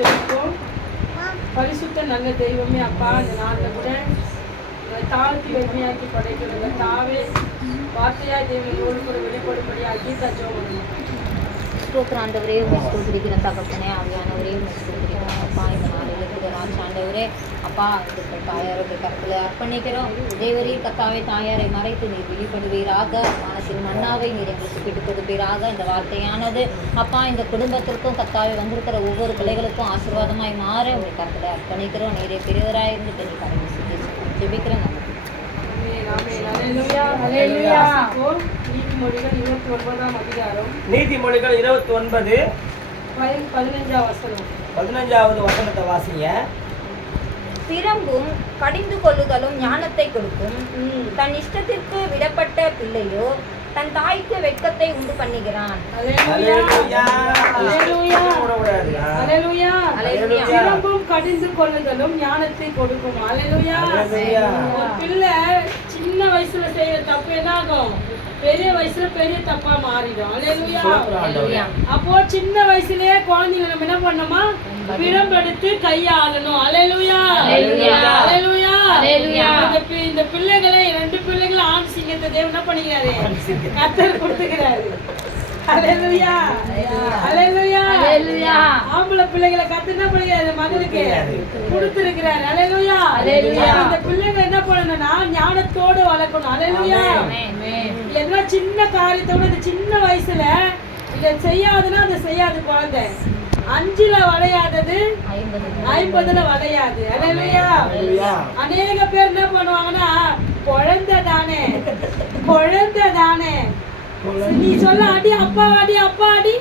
ஜெபிப்போம். பரிசுத்த நல்ல தெய்வமே அப்பா, இந்த நாளில் கூட தாழ்த்தி வெறுமையாக்கி படைக்கிறவங்க தாவே வார்த்தையாய் தேவனோடு கூட வெளிப்படும்படியாக கீதா ஜோம் ஸ்தோத்திரம் ஆண்டவரே, உங்களை ஸ்தோத்திரிக்கிறேன் தகப்பனே. ஆவியானவரே, உங்களை ஸ்தோத்திரிக்கிறோம் அப்பா. இந்த நாளில் இருக்கிற ஆண்டவரே அப்பா, இந்த தாயாருடைய கருத்தில் அர்ப்பணிக்கிறோம். தேவரே கத்தாவே, தாயாரை மறைத்து நீர் வெளிப்படுவீராக. வானத்தின் மன்னாவை நீர் எங்களுக்கு விட்டு கொடுப்பீராக. இந்த வார்த்தையானது அப்பா இந்த குடும்பத்திற்கும் கத்தாவை வந்திருக்கிற ஒவ்வொரு பிள்ளைகளுக்கும் ஆசீர்வாதமாய் மாற உங்கள் கருத்தில் அர்ப்பணிக்கிறோம். நீரே பெரியவராக இருந்துட்டு நீ கடமை ஜெபிக்கிறேன். நீதிமொழிகள் 29 15வது வசனத்தை வாசிங்க. பிரம்பும் கடிந்து கொள்ளுதலும் ஞானத்தை கொடுக்கும். தன் இஷ்டத்திற்கு விடப்பட்ட பிள்ளையோ தன் தாய்க்கு வெட்கத்தை உண்டு பண்ணுகிறான். பிரம்பும் கடிந்து கொள்ளுதலும் ஞானத்தை கொடுக்கும். ஒரு பிள்ளை சின்ன வயசுல செய்யற தப்பு என்ன ஆகும்? பெரிய வயசுல பெரிய தப்பா மாறிடும். அப்போ சின்ன வயசுலயே குழந்தைங்க நம்ம என்ன பண்ணணுமா? பிரம்பெடுத்து கையாளணும். இந்த பிள்ளைகளை 2 பிள்ளைகளும் ஆண் சிங்கத்தை தேவன் என்ன பண்ணிக்கிறாரு? கர்த்தர் கொடுத்துக்கிறாரு. ஆம்பளை பிள்ளைகளை கத்து என்ன பண்ணிக்கிறாரு? மகனுக்கு கொடுத்திருக்கிறாரு. இந்த பிள்ளைங்க என்ன பண்ணணும்னா ஞானத்தோடு வளர்க்கணும். எதனா சின்ன காரியத்தோட இந்த சின்ன வயசுல இதை செய்யாதுன்னா அதை செய்யாது குழந்தை. 5ல வளையாதது 50ல வளையாது. அநேக பேர் என்ன பண்ணுவாங்கன்னா குழந்தை தானே நீ சொல்ல அடி அப்பா அடி அப்பா அடி,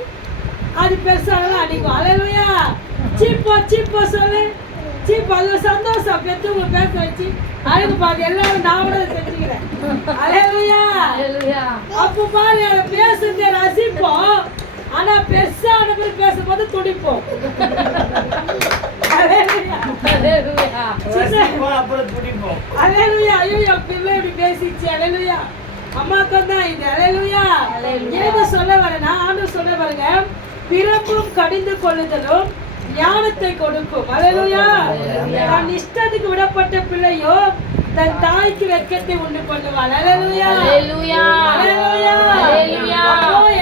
அது பெருசாக அடிக்கும். அலையா சீப்போ சொல்லு சீப், அது ஒரு சந்தோஷம். பெற்றவங்க பேச வச்சு அழகு பாரு, எல்லாரும் நான் கூட செஞ்சுக்கிறேன். அலையா அப்ப பாரு பேசுறத ரசிப்போம், ஆனா பெருசான பேர் பேசும்போது துடிப்போம். ஐயோ பிள்ளை இப்படி பேசிச்சு. அலையா அம்மாக்கு தான் இது. அலையா ஏதோ சொல்ல வரேன்னா ஆண்டவர் சொல்ல பாருங்க, பிறப்பும் கடிந்து கொள்ளுதலும் ஞானத்தை கொடுக்கும். அலையா தன் இஷ்டத்துக்கு விடப்பட்ட பிள்ளையோ தன் தாய்க்கு வெட்கத்தை உண்டு பண்ணுவாள்.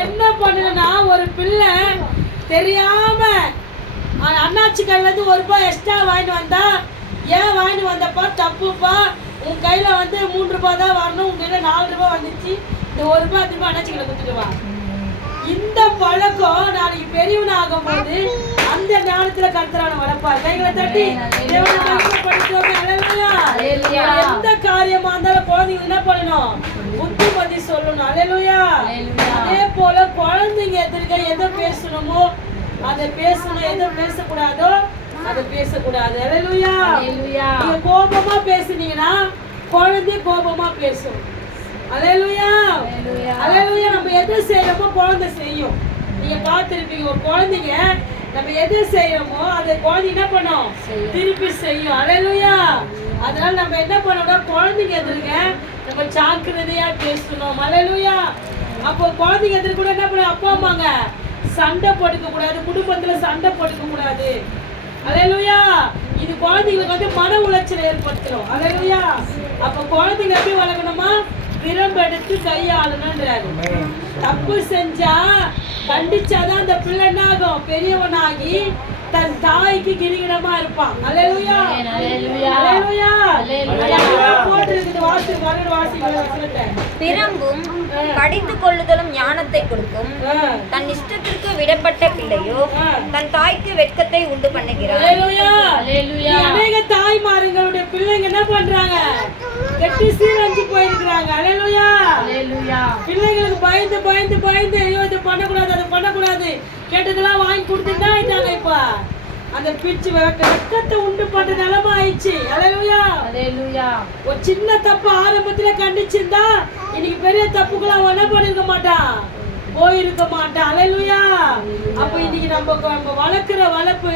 என்ன பண்ணணும்னா ஒரு பிள்ளை தெரியாம அண்ணாச்சி கையில இருந்து ₹1 எக்ஸ்ட்ரா வாங்கிட்டு வந்தா, ஏன் வாங்கிட்டு வந்தப்பா தப்புப்பா, உன் கையில வந்து ₹3 தான் வரணும், உங்க கையில ₹4 வந்துச்சு, இந்த ₹1 திரும்ப அண்ணாச்சி கையில கொடுத்துடுவா. இந்த பழக்கம் நாளைக்கு பெரியவன் ஆகும் போது அந்த ஞானத்துல கர்த்தரான வளர்ப்பார். கைகளை தட்டி எந்த காரியமா இருந்தாலும் குழந்தைங்க என்ன பண்ணணும்? புத்திமதி சொல்லணும். அதே போல குழந்தைங்க எதிர்க்க எதை பேசணுமோ அதை பேசணும், எதை பேசக்கூடாதோ அதை பேசக்கூடாது. நீங்க கோபமா பேசுனீங்கன்னா குழந்தை கோபமா பேசும். நம்ம எதை செய்யறோமோ குழந்தை செய்யும். நீங்க பார்த்திருப்பீங்க, ஒரு குழந்தைங்க நம்ம எதை செய்யறோமோ அதை குழந்தை என்ன பண்ணும்? திருப்பி செய்யும். அதனால நம்ம என்ன பண்ணோம்னா குழந்தைங்க எதிர்க்க நம்ம ஜாக்கிரதையா பேசணும். அப்போ குழந்தைங்க எதிர்க்க கூட என்ன பண்ணும்? அப்பா அம்மாங்க சண்டை போட்டுக்க கூடாது, குடும்பத்துல சண்டை போட்டுக்க கூடாது. இது குழந்தைங்களுக்கு வந்து மன உளைச்சலை ஏற்படுத்தும். அப்ப குழந்தைங்க எப்படி வளர்க்கணுமா? பிரம்பெடுத்து கையாளணும்ன்றாரு. தப்பு செஞ்சா கண்டிச்சாதான் அந்த பிள்ளை என்ன ஆகும்? பெரியவனாகி தன் தாய்க்கு கிரிகிடமா இருப்பான். பிரம்பும் கடிந்து கொள்ளுதலும் ஞானத்தை கொடுக்கும். தன் இஷ்டத்திற்கு விடப்பட்ட பிள்ளையோ தன் தாய்க்கு வெட்கத்தை உண்டு பண்ணுகிறார். அநேக தாய்மார்களுடைய பிள்ளைங்க என்ன பண்றாங்க? கெட்டி சீரஞ்சு போயிருக்கிறாங்க. பிள்ளைங்களுக்கு பயந்து பயந்து பயந்து ஐயோ இது பண்ணக்கூடாது அதை பண்ணக்கூடாது கேட்டதெல்லாம் வாங்கி கொடுத்துட்டா ஆயிட்டாங்க. இப்ப அந்த பிச்சு வெக்கத்தை உண்டு பண்ற நிலைமை ஆயிடுச்சு. ஒரு சின்ன தப்பு ஆரம்பத்துல கண்டிச்சிருந்தா இன்னைக்கு பெரிய தப்புக்களை அவன் என்ன பண்ணிருக்க மாட்டான், போயிருக்க மாட்டான். அப்ப இன்னைக்கு நம்ம வளர்க்குற வளர்ப்பு